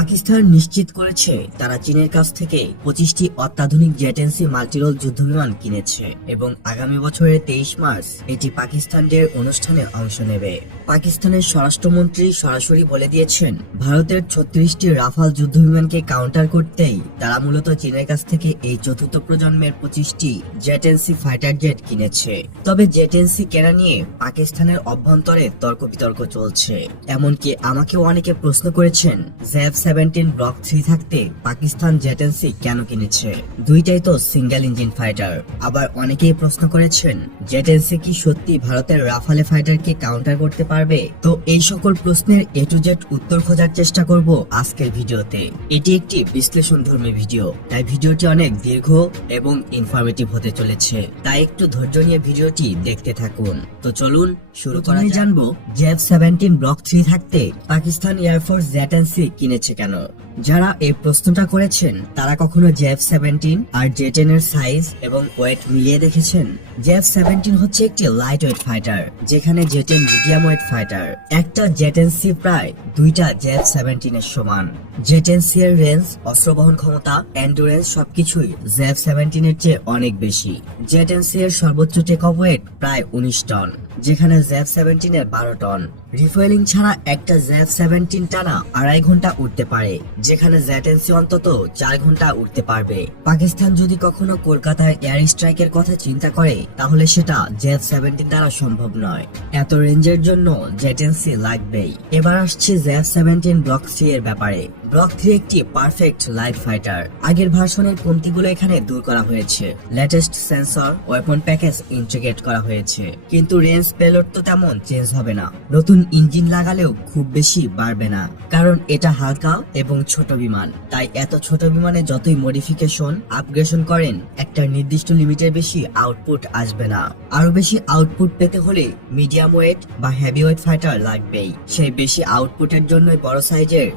পাকিস্তান নিশ্চিত করেছে তারা চীনের কাছ থেকে পঁচিশটি অত্যাধুনিক জেটেন্সি মাল্টিরোল যুদ্ধবিমান কিনেছে এবং আগামী বছরের তেইশ মার্চ এটি পাকিস্তান ডের অনুষ্ঠানে অংশ নেবে। পাকিস্তানের স্বরাষ্ট্রমন্ত্রী সরাসরি বলে দিয়েছেন, ভারতের ছত্রিশটি রাফাল যুদ্ধবিমানকে কাউন্টার করতেই তারা মূলত চীনের কাছ থেকে এই চতুর্থ প্রজন্মের পঁচিশটি জেটেন্সি ফাইটার জেট কিনেছে। তবে জেটেন্সি কেনা নিয়ে পাকিস্তানের অভ্যন্তরে তর্ক বিতর্ক চলছে। এমনকি আমাকেও অনেকে প্রশ্ন করেছেন জেফ সেভেন্টিন ব্লক থ্রি থাকতে পাকিস্তান জেটেন্সি কেন কিনেছে? দুইটাই তো সিঙ্গেল ইঞ্জিন ফাইটার আবার অনেকেই প্রশ্ন করেছেন জেটেন্সি কি সত্যি ভারতের রাফালে ফাইটারকে কাউন্টার করতে পারবে? তো এই সকল প্রশ্নের এ টু জেড উত্তর খোঁজার চেষ্টা করব আজকের ভিডিওতে। এটি একটি বিশ্লেষণ ধর্মী ভিডিও তাই ভিডিওটি অনেক দীর্ঘ এবং ইনফরমেটিভ হতে চলেছে। তাই একটু ধৈর্য নিয়ে ভিডিওটি দেখতে থাকুন। তো চলুন শুরু করা জানব জেফ সেভেন্টিন ব্লক থ্রি থাকতে পাকিস্তান এয়ারফোর্স জেটেন্সি কিনেছে কেন? যারা এই প্রশ্নটা করেছেন, তারা কখনো জেফ সেভেন্টিন আর জেটেন এর সাইজ এবং ওয়েট মিলিয়ে দেখেছেন? জেফ সেভেন্টিন হচ্ছে একটি লাইট ওয়েট ফাইটার যেখানে জেটেন মিডিয়াম ওয়েট ফাইটার একটা জেটেন্সি প্রায় দুইটা জেফ সেভেন্টিন এর সমান জেটেন্সি এর রেঞ্জ অস্ত্র বহন ক্ষমতা এন্ডুরেন্স সবকিছুই জেফ সেভেন্টিন এর চেয়ে অনেক বেশি। জেটেন্সি এর সর্বোচ্চ টেক অফ ওয়েট প্রায় উনিশ টন। যেখানে জেফ সেভেন্টিন এর বারো টন। রিফুয়েলিং ছাড়া একটা জেফ সেভেন্টিন টানা আড়াই ঘণ্টা উঠতে পারে, যেখানে জেটেন্সি অন্তত চার ঘণ্টা উঠতে পারবে। পাকিস্তান যদি কখনো কলকাতার এয়ার স্ট্রাইকের কথা চিন্তা করে, তাহলে সেটা জেফ সেভেন্টিন দ্বারা সম্ভব নয়। এত রেঞ্জের জন্য জেটেন্সি লাগবেই। এবার আসছে জেফ সেভেন্টিন ব্লক সি এর ব্যাপারে। ব্লক থ্রি একটি পারফেক্ট লাইট ফাইটার আগের ভার্সনের কমতিগুলো এখানে দূর করা হয়েছে। Latest sensor weapon package integrate করা হয়েছে। কিন্তু রেঞ্জ পেলোড তো তেমন চেঞ্জ হবে না। নতুন ইঞ্জিন লাগালেও খুব বেশি বাড়বে না। কারণ এটা হালকা এবং ছোট বিমান। তাই এত ছোট বিমানে যতই মডিফিকেশন আপগ্রেশন করেন, একটা নির্দিষ্ট লিমিটের বেশি আউটপুট আসবে না। আরও বেশি আউটপুট পেতে হলে মিডিয়াম ওয়েট বা হেভি ওয়েট ফাইটার লাগবেই। সেই বেশি আউটপুটের জন্যই বড় সাইজের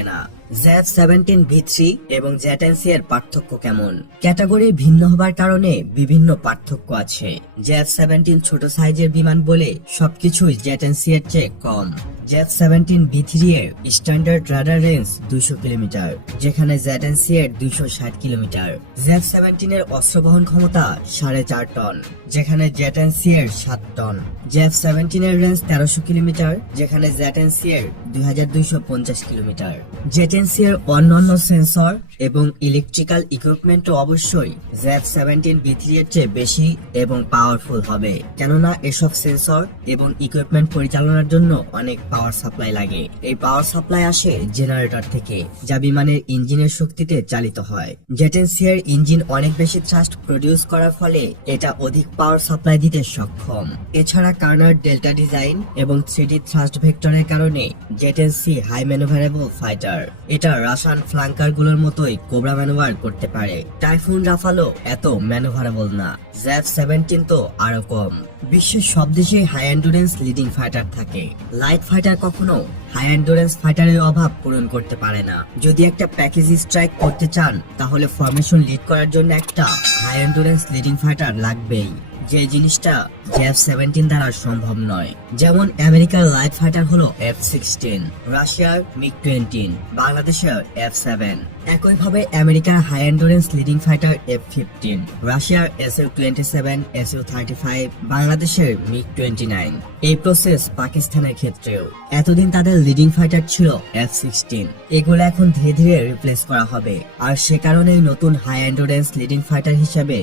জেটেন্সি না জ্যাফ সেভেন্টিন ভি থ্রি এবং জ্যাটেন্সি এর পার্থক্য কেমন? ক্যাটাগরি ভিন্ন হবার কারণে বিভিন্ন পার্থক্য আছে। জ্যাফ সেভেন্টিন ছোট সাইজের বিমান বলে সবকিছুই জ্যাটেন্সি এর চেয়ে কম। জ্যাভ সেভেন্টিন ভি থ্রি এর স্ট্যান্ডার্ড রাডার রেঞ্জ দুইশো কিলোমিটার, যেখানে জ্যাটেন্সি এর দুইশো ষাট কিলোমিটার। জ্যাভ সেভেন্টিন এর অস্ত্র বহন ক্ষমতা সাড়ে চার টন, যেখানে জেটেন্সি এর সাত টন। জ্যাভ সেভেন্টিন এর রেঞ্জ তেরোশো কিলোমিটার, যেখানে জেটেন্সি এর দুই হাজার দুইশো পঞ্চাশ কিলোমিটার। জেটেন্সি এর অন্যান্য সেন্সর এবং ইলেকট্রিক্যাল ইকুইপমেন্টও অবশ্যই জ্যাভ সেভেন্টিন বি থ্রি এর চেয়ে বেশি এবং পাওয়ারফুল হবে। কেননা এসব সেন্সর এবং ইকুইপমেন্ট পরিচালনার জন্য অনেক পাওয়ার সাপ্লাই লাগে। এই পাওয়ার সাপ্লাই আসে জেনারেটর থেকে, যা বিমানের ইঞ্জিনের শক্তিতে চালিত হয়। জেটেন্সি এর ইঞ্জিন অনেক বেশি থ্রাস্ট প্রডিউস করার ফলে এটা অধিক পাওয়ার সাপ্লাই দিতে সক্ষম। এছাড়া কার্নার ডেল্টা ডিজাইন এবং থ্রিডি থ্রাস্ট ভেক্টরের কারণে J ten C high manoeuvrable fighter এটা রাশান ফ্লাঙ্কারগুলোর মতোই কোবরা ম্যানুভার করতে পারে। টাইফুন রাফালো এত ম্যানুভারেবল না। জ্যাভ সেভেন্টিন তো আরও কম। বিশ্বের সব দেশে হাই এন্ডুরেন্স লিডিং ফাইটার থাকে। লাইট ফাইটার কখনো হাই এন্ডুরেন্স ফাইটারের অভাব পূরণ করতে পারে না। যদি একটা প্যাকেজ স্ট্রাইক করতে চান, তাহলে ফরমেশন লিড করার জন্য একটা হাই এন্ডুরেন্স লিডিং ফাইটার লাগবেই। যে জিনিসটা জেফ সেভেন্টিন দ্বারা সম্ভব নয়। যেমন আমেরিকার লাইট ফাইটার হলো এফ সিক্সটিন রাশিয়ার মিগ টোয়েন্টিন বাংলাদেশের এফ সেভেন একইভাবে আমেরিকার high endurance leading fighter F fifteen রাশিয়ার S U twenty seven S U thirty five বাংলাদেশের মিগ টোয়েন্টি নাইন এই প্রসেস পাকিস্তানের ক্ষেত্রেও। এতদিন তাদের লিডিং ফাইটার ছিল এফ সিক্সটিন এগুলো এখন ধীরে ধীরে রিপ্লেস করা হবে। আর সে কারণে নতুন হাই অ্যান্ডোরেন্স লিডিং ফাইটার হিসেবে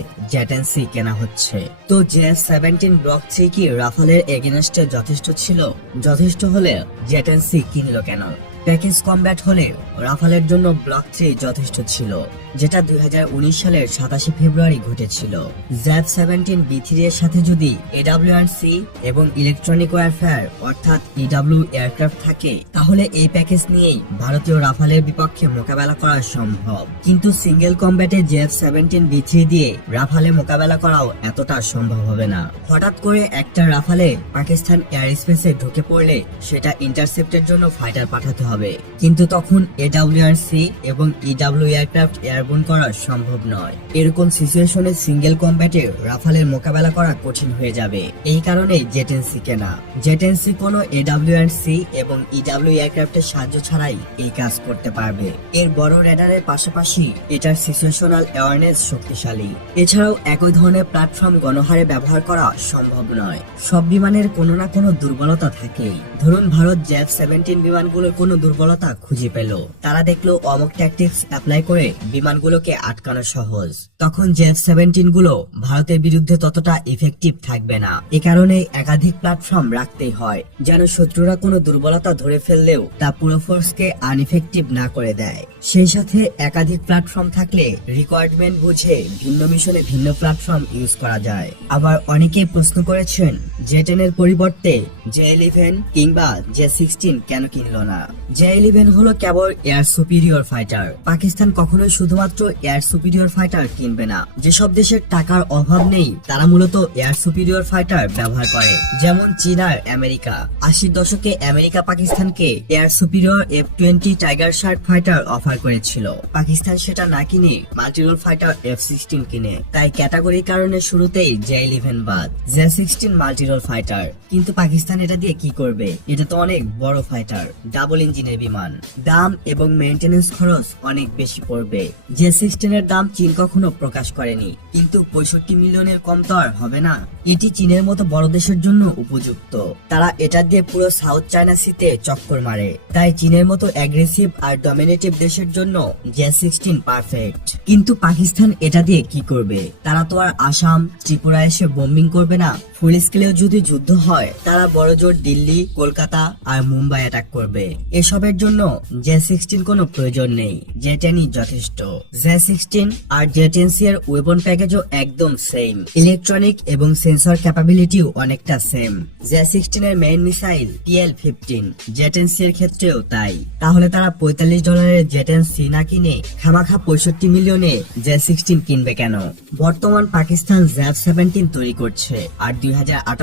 সি কেনা হচ্ছে। তো জে সেভেন্টিন ব্লক থ্রি কি রাফালের এগেনস্টে যথেষ্ট ছিল? যথেষ্ট হলে জ্যাটেন সি কিনল কেন? প্যাকেজ কমব্যাট হলে রাফালের জন্য ব্লক থ্রি যথেষ্ট ছিল, যেটা দুই হাজার উনিশ সালের সাতাশে ফেব্রুয়ারি ঘটেছিল। জ্যাব সেভেন্টিন বি থ্রি এর সাথে যদি এডাব্লিউ সি এবং ইলেকট্রনিক ওয়ারফেয়ার অর্থাৎ ইডাব্লিউ এয়ারক্রাফট থাকে, তাহলে এই প্যাকেজ নিয়েই ভারতীয় রাফালের বিপক্ষে মোকাবেলা করা সম্ভব। কিন্তু সিঙ্গেল কম্ব্যাটে জেফ সেভেন্টিন বি থ্রি দিয়ে রাফালে মোকাবেলা করাও এতটা সম্ভব হবে না। হঠাৎ করে একটা রাফালে পাকিস্তান এয়ার স্পেসে ঢুকে পড়লে সেটা ইন্টারসেপ্টের জন্য ফাইটার পাঠাতে হবে। হবে। কিন্তু তখন এডাব্লিউআরসি এবং ইডাব্লিউ এয়ারক্রাফট এয়ারবোন করা সম্ভব নয়। এরকম সিচুয়েশনে সিঙ্গেল কম্ব্যাটে রাফালের মোকাবেলা করা কঠিন হয়ে যাবে। এই কারণেই জেটেন্সি কেনা। জেটেন্সি কোনো এডাব্লিউআরসি এবং ইডাব্লিউ এয়ারক্রাফটের সাহায্য ছাড়াই এই কাজ করতে পারবে। এর বড় রেডারের পাশাপাশি এটার সিচুয়েশনাল অ্যাওয়ারনেস শক্তিশালী। এছাড়াও একই ধরনের প্ল্যাটফর্ম গণহারে ব্যবহার করা সম্ভব নয়। সব বিমানের কোনো না কোনো দুর্বলতা থাকেই। ধরুন ভারত জ্যাফ সেভেন্টিন বিমানগুলোর কোনো দুর্বলতা খুঁজে পেল। তারা দেখল অমক ট্যাকটিক্স অ্যাপ্লাই করে বিমানগুলোকে আটকানো সহজ। তখন জেফ সেভেন্টিনগুলো ভারতের বিরুদ্ধে ততটা ইফেক্টিভ থাকবে না। এ কারণে একাধিক প্ল্যাটফর্ম রাখতেই হয়, যেন শত্রুরা কোনো দুর্বলতা ধরে ফেললেও তা পুরো ফোর্সকে আনইফেক্টিভ না করে দেয়। সেই সাথে একাধিক প্ল্যাটফর্ম থাকলে রিকোয়ারমেন্ট বুঝে ভিন্ন মিশনে ভিন্ন প্ল্যাটফর্ম ইউজ করা যায়। আবার অনেকেই প্রশ্ন করেছেন জে টেনের পরিবর্তে জে ইলেভেন কিংবা জে সিক্সটিন কেন কিনলো না? জে ইলেভেন হলো কেবল এয়ার সুপিরিয়র ফাইটার পাকিস্তান কখনোই শুধুমাত্র এয়ার সুপিরিয়র ফাইটার কিনবে না। যেসব দেশের টাকার অভাব নেই, তারা মূলত এয়ার সুপিরিয়র ফাইটার ব্যবহার করে, যেমন চীন আর আমেরিকা। আশির দশকে আমেরিকা পাকিস্তানকে air superior F twenty tiger shark fighter offer করেছিল। পাকিস্তান সেটা না কিনে মাল্টিরোল ফাইটার এফ সিক্সটিন কিনে। তাই ক্যাটাগরির কারণে শুরুতেই জে ইলেভেন বাদ। J sixteen multirole fighter. কিন্তু পাকিস্তান এটা দিয়ে কি করবে? এটা তো অনেক বড় ফাইটার। ডাবল ইঞ্জিনের বিমান। দাম এবং মেনটেনেন্স খরচ অনেক বেশি পড়বে। জে সিক্সটিনের দাম চীন কখনো প্রকাশ করেনি। কিন্তু পঁয়ষট্টি মিলিয়নের কম তো আর হবে না। এটি চীনের মতো বড় দেশের জন্য উপযুক্ত। তারা এটা দিয়ে পুরো সাউথ চায়না সিতে চক্কর মারে। তাই চীনের মতো অ্যাগ্রেসিভ আর ডমিনেটিভ দেশের জন্য জে সিক্সটিন পারফেক্ট কিন্তু পাকিস্তান এটা দিয়ে কি করবে? তারা তো আর আসাম, ত্রিপুরা এসে বোম্বিং করবে না। ফুল স্কেলেও যদি যুদ্ধ হয়, তারা বড় জোর দিল্লি, কলকাতা আর মুম্বাই অ্যাটাক করবে। এসবের জন্য জে সিক্সটিন কোনো প্রয়োজন নেই জে টেনই যথেষ্ট। জে সিক্সটিন আর জে টেন সি এর ওয়েপন প্যাকেজও একদম সেম ইলেকট্রনিক এবং সেন্সর ক্যাপাবিলিটিও অনেকটা সেম জে সিক্সটিন এর main missile PL fifteen J ten C এর ক্ষেত্রেও তাই। তাহলে তারা পঁয়তাল্লিশ ডলারের জে টেন সি না কিনে খামাখা পঁয়ষট্টি মিলিয়নে জে সিক্সটিন কিনবে কেন? বর্তমান পাকিস্তান জ্যাব সেভেন্টিন তৈরি করছে, আর দুই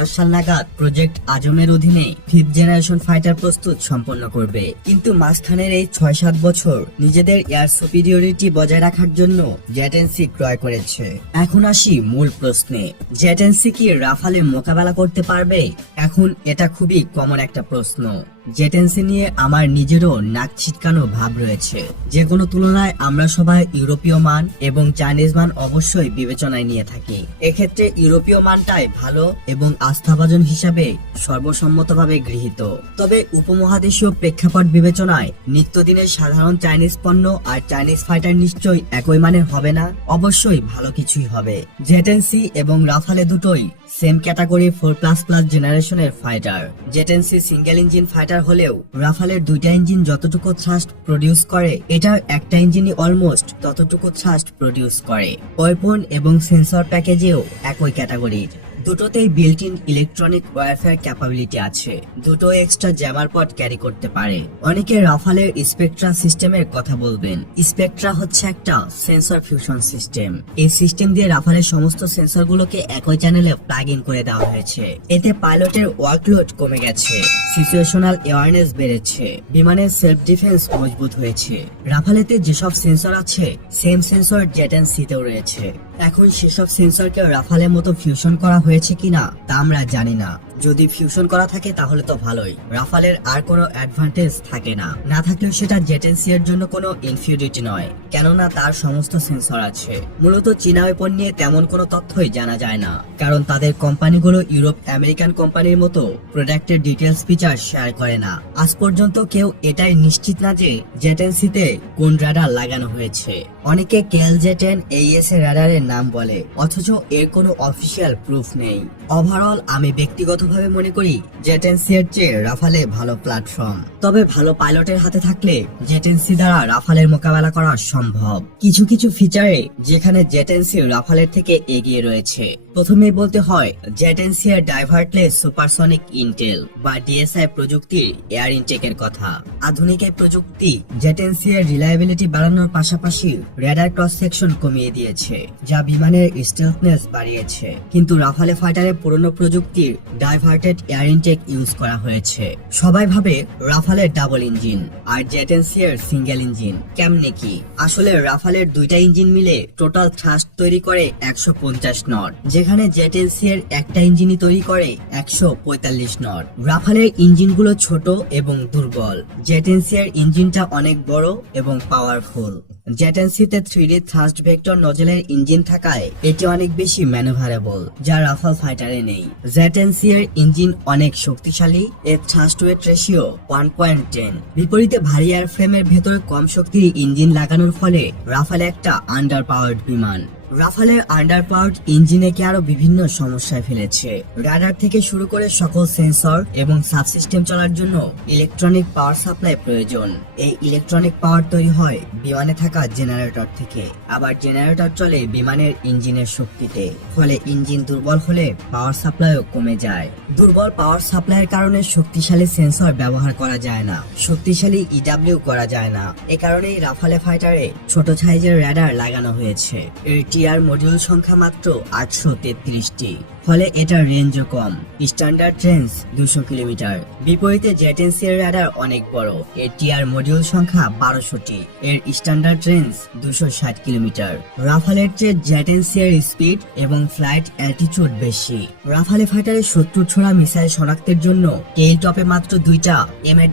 সাল নাগাদ প্রজেক্ট আজমের অধীনে ফিফথ জেনারেশন ফাইটার প্রস্তুত সম্পন্ন করবে। কিন্তু মাঝখানের এই ছয় সাত বছর নিজেদের এয়ার সুপিরিয়রিটি বজায় রাখার জন্য জেটেন্সি ক্রয় করেছে। এখন আসি মূল প্রশ্নে। জেটেন্সি কি রাফালে মোকাবেলা করতে পারবে? এখন এটা খুবই কমন একটা প্রশ্ন। জেটেন্সি নিয়ে আমার নিজেরও নাক ছিটকানো ভাব রয়েছে। যে কোনো তুলনায় আমরা সবাই ইউরোপীয় মান এবং চাইনিজ মান অবশ্যই বিবেচনায় নিয়ে থাকি। এক্ষেত্রে ইউরোপীয় মানটাই ভালো এবং আস্থাভাজন হিসাবে সর্বসম্মতভাবে গৃহীত। তবে উপমহাদেশীয় প্রেক্ষাপট বিবেচনায় নিত্যদিনের সাধারণ চাইনিজ পণ্য আর চাইনিজ ফাইটার নিশ্চয়ই একই মানের হবে না? অবশ্যই ভালো কিছুই হবে। জেটেন্সি এবং রাফালে দুটোই same category four plus plus জেনারেশনের fighter. J ten C single engine fighter হলেও রাফালের দুইটা ইঞ্জিন যতটুকু থ্রাস্ট প্রডিউস করে, এটার একটা ইঞ্জিনই অলমোস্ট ততটুকু থ্রাস্ট প্রডিউস করে। ওয়েপন এবং সেন্সর প্যাকেজেও একই ক্যাটাগরির। দুটোতেই built in electronic warfare capability আছে। দুটো এক্সট্রা জ্যামার পট ক্যারি করতে পারে। অনেকে রাফালের স্পেকট্রা সিস্টেমের কথা বলবেন। স্পেকট্রা হচ্ছে একটা সেন্সর ফিউশন সিস্টেম এই সিস্টেম দিয়ে রাফালের সমস্ত সেন্সরগুলোকে একই চ্যানেলে প্লাগ ইন করে দেওয়া হয়েছে। এতে পাইলটের ওয়ার্কলোড কমে গেছে। সিচুয়েশনাল অ্যাওয়ারনেস বেড়েছে। বিমানের সেলফ ডিফেন্স মজবুত হয়েছে। রাফালেতে যেসব সেন্সর আছে সেম সেন্সর জেটেন সিতেও রয়েছে। এখন সেসব সেন্সরকে রাফালের মতো ফিউশন করা হয়েছে কিনা, তা আমরা জানি না। যদি ফিউশন করা থাকে তাহলে তো ভালোই। রাফালের আর কোনো অ্যাডভান্টেজ থাকে না। না থাকলেও সেটা জেটেন্সি এর জন্য কোনো ইনফিউরিটি নয়, কেননা তার সমস্ত সেন্সর আছে। মূলত চীনা ওয়েপন নিয়ে তেমন কোনো তথ্যই জানা যায় না, কারণ তাদের কোম্পানিগুলো ইউরোপ আমেরিকান কোম্পানির মতো প্রোডাক্টের ডিটেলস ফিচার শেয়ার করে না। আজ পর্যন্ত কেউ এটাই নিশ্চিত না যে জেটেন্সিতে কোন রাডার লাগানো হয়েছে। অনেকে কেল জেটেন এইএস এর রাডারের নাম বলে, অথচ এর কোনো অফিসিয়াল প্রুফ নেই। ওভারঅল আমি ব্যক্তিগতভাবে মনে করি জেটেন্সি এর চেয়ে রাফালে ভালো প্ল্যাটফর্ম তবে ভালো পাইলটের হাতে থাকলে জেটেন্সি দ্বারা রাফালের মোকাবেলা করা সম্ভব। কিছু কিছু ফিচারে যেখানে জেটেন্সি রাফালের থেকে এগিয়ে রয়েছে। প্রথমেই বলতে হয় জেট এনসিআর ডাইভার্টলেস সুপারসনিক ইন্টেল বা ডিএসআই প্রযুক্তির এয়ার ইনটেকের কথা। আধুনিক এই প্রযুক্তি জেট এনসিআর রিলায়েবিলিটি বাড়ানোর পাশাপাশি রেডার ক্রস সেকশন কমিয়ে দিয়েছে, যা বিমানের স্টেলথনেস বাড়িয়েছে। কিন্তু রাফালে ফাইটারের পুরনো প্রযুক্তির ডাইভার্টেড এয়ার ইনটেক ইউজ করা হয়েছে। সবাই ভাবে রাফালের ডাবল ইঞ্জিন আর জেট এনসিআর সিঙ্গেল ইঞ্জিন কেমনে কি? আসলে রাফালের দুইটা ইঞ্জিন মিলে টোটাল থ্রাস্ট তৈরি করে একশো পঞ্চাশ নট যেখানে জেট এনসিআর একটা ইঞ্জিনই তৈরি করে একশো পঁয়তাল্লিশ নট রাফালের ইঞ্জিনগুলো ছোট এবং দুর্বল। জেট এনসিআর ইঞ্জিনটা অনেক বড় এবং পাওয়ারফুল জেটেন্সিতে থ্রি ডি থার্স্ট ভেক্টর নজলের ইঞ্জিন থাকায় এটি অনেক বেশি ম্যানুভারেবল যা রাফাল ফাইটারে নেই। জেটেন্সি এর ইঞ্জিন অনেক শক্তিশালী, এর thrust weight ratio one point ten বিপরীতে ভারী এয়ার ফ্রেমের ভেতরে কম শক্তির ইঞ্জিন লাগানোর ফলে রাফাল একটা আন্ডার পাওয়ার্ড বিমান। রাফালের আন্ডার পাওয়ার্ড ইঞ্জিনকে আরও বিভিন্ন সমস্যায় ফেলেছে? রাডার থেকে শুরু করে সকল সেন্সর এবং সাবসিস্টেম চলার জন্য ইলেকট্রনিক পাওয়ার সাপ্লাই প্রয়োজন। এই ইলেকট্রনিক পাওয়ার তৈরি হয় বিমানে থাকা জেনারেটর থেকে। আবার জেনারেটর চলে বিমানের ইঞ্জিনের শক্তিতে। ফলে ইঞ্জিন দুর্বল হলে পাওয়ার সাপ্লাইও কমে যায়। দুর্বল পাওয়ার সাপ্লাইয়ের কারণে শক্তিশালী সেন্সর ব্যবহার করা যায় না। শক্তিশালী ইডাব্লিউ করা যায় না। এ কারণেই রাফালে ফাইটারে ছোট সাইজের র্যাডার লাগানো হয়েছে। এর টিআর মডিউল সংখ্যা মাত্র আটশো তেত্রিশটি। ফলে এটার রেঞ্জও কম। স্ট্যান্ডার্ড রেঞ্জ দুশো কিলোমিটার। বিপরীতে জেটেন্সিয়ার রাডার অনেক বড়। এর টিআর মডিউল সংখ্যা বারোশোটি। এর স্ট্যান্ডার্ড রেঞ্জ দুশো ষাট কিলোমিটার। রাফালের চেয়ে জেটেন্সিয়ার স্পিড এবং ফ্লাইট অ্যালটিটিউড বেশি। রাফালে ফাইটারের শত্রু ছোড়া মিসাইল শনাক্তের জন্য টেইল টপে মাত্র দুইটা এম এ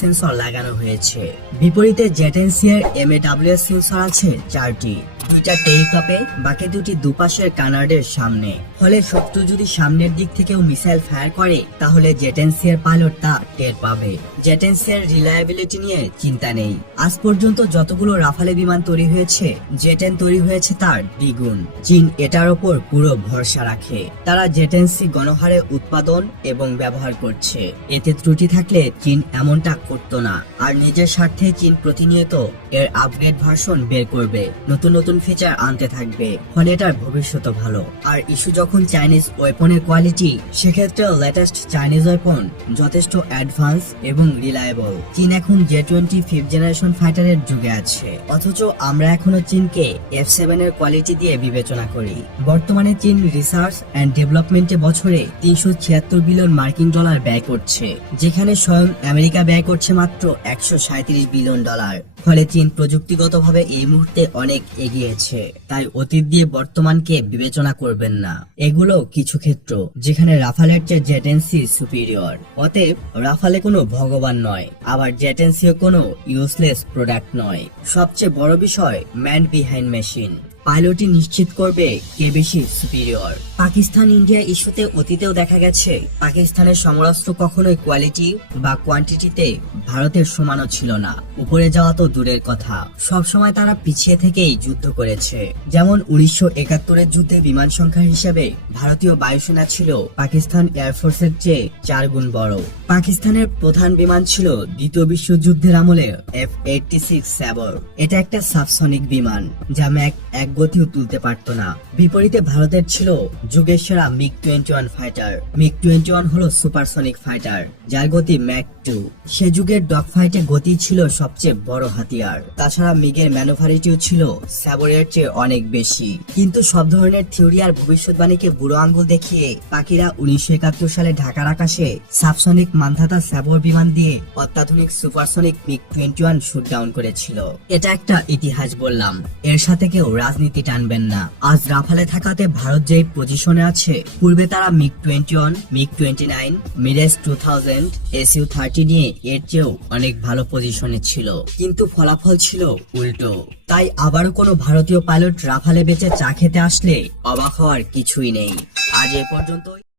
সেন্সর লাগানো হয়েছে। বিপরীতে জেটেন্সিয়ার এম এ সেন্সর আছে চারটি। দুইটা টেইল টপে বাকি দুটি দুপাশের কানার্ডের সামনে। ফলে শত্রু যদি সামনের দিক থেকেও মিসাইল ফায়ার করে, তাহলে জেটেন্সিয়ার পাইলট তা টের পাবে। জেটেন্সিয়ার রিলায়েবিলিটি নিয়ে চিন্তা নেই। আজ পর্যন্ত যতগুলো রাফালে বিমান তৈরি হয়েছে জেটেন তৈরি হয়েছে তার দ্বিগুণ। চীন এটার ওপর পুরো ভরসা রাখে। তারা জেটেন্সি গণহারে উৎপাদন এবং ব্যবহার করছে। এতে ত্রুটি থাকলে চীন এমনটা করতো না। আর নিজের স্বার্থে চীন প্রতিনিয়ত এর আপগ্রেড ভার্সন বের করবে। নতুন নতুন ফিচার আনতে থাকবে, ফলে এটার ভবিষ্যৎ ভালো। আর ইস্যু যখন চাইনিজ ওয়েপনের কোয়ালিটি সেক্ষেত্রে লেটেস্ট চাইনিজ ওয়েপন যথেষ্ট অ্যাডভান্স এবং রিলায়েবল চীন এখন জে টোয়েন্টি ফিফথ জেনারেশন ফাইটারের যুগে আছে। অথচ আমরা এখনও চীনকে এফ সেভেন এর কোয়ালিটি দিয়ে বিবেচনা করি। বর্তমানে চীন রিসার্চ অ্যান্ড ডেভেলপমেন্টে বছরে তিনশো ছিয়াত্তর বিলিয়ন মার্কিন ডলার ব্যয় করছে, যেখানে স্বয়ং আমেরিকা ব্যয় করছে মাত্র একশো সাঁত্রিশ বিলিয়ন ডলার ফলে চীন প্রযুক্তিগতভাবে এই মুহূর্তে অনেক এগিয়েছে তাই অতীত দিয়ে বর্তমানকে বিবেচনা করবেন না। এগুলো কিছু ক্ষেত্র যেখানে রাফালের চেয়ে জেটেন্সি সুপিরিয়র অতএব রাফালে কোনো ভগবান নয়, আবার জেটেন্সিও কোনো ইউজলেস প্রোডাক্ট নয়। সবচেয়ে বড় বিষয় ম্যান বিহাইন্ড মেশিন পাইলটই নিশ্চিত করবে কে বেশি সুপিরিয়র পাকিস্তান ইন্ডিয়া ইস্যুতে অতীতেও দেখা গেছে, পাকিস্তানের সমরাস্ত্র কখনোই কোয়ালিটি বা কোয়ান্টিটিতে ভারতের সমানও ছিল না। উপরে যাওয়া তো দূরের কথা। সবসময় তারা পিছিয়ে থেকেই যুদ্ধ করেছে। যেমন উনিশশো একাত্তরের যুদ্ধে বিমান সংখ্যার হিসেবে ভারতীয় বায়ুসেনা ছিল পাকিস্তান এয়ারফোর্সের চেয়ে চার গুণ বড়। পাকিস্তানের প্রধান বিমান ছিল দ্বিতীয় বিশ্বযুদ্ধের আমলে এফ এইটটি সিক্স এটা একটা সাবসনিক বিমান, যা ম্যাক এক গতিও তুলতে পারত না। বিপরীতে ভারতের ছিল যুগের সেরা MiG twenty one fighter MiG twenty one হলো সুপারসনিক ফাইটার যার গতি ম্যাক টু সে যুগের ডগ ফাইটে গতি ছিল সবচেয়ে বড় হাতিয়ার। তাছাড়া মিগের ম্যানোভারিটিও ছিল স্যাবরের চেয়ে অনেক বেশি। কিন্তু সব ধরনের থিওরি আর ভবিষ্যৎবাণীকে বুড়ো আঙ্গুল দেখিয়ে পাখিরা উনিশশো একাত্তর সালে ঢাকার আকাশে সাবসনিক মান্ধাতা স্যাবর বিমান দিয়ে অত্যাধুনিক supersonic MiG twenty one shoot down করেছিল। এটা একটা ইতিহাস বললাম। এর সাথে কেউ রাজনীতি টানবেন না। আজ রাফালে থাকাতে ভারত যে পজিশনে আছে, পূর্বে তারা MiG twenty one MiG twenty nine Mirage two thousand SU thirty নিয়ে এর চেয়েও অনেক ভালো পজিশনে ছিল। কিন্তু ফলাফল ছিল উল্টো। তাই আবারও কোনো ভারতীয় পাইলট রাফালে বেঁচে চা খেতে আসলে অবাক হওয়ার কিছুই নেই। আজ এ পর্যন্তই।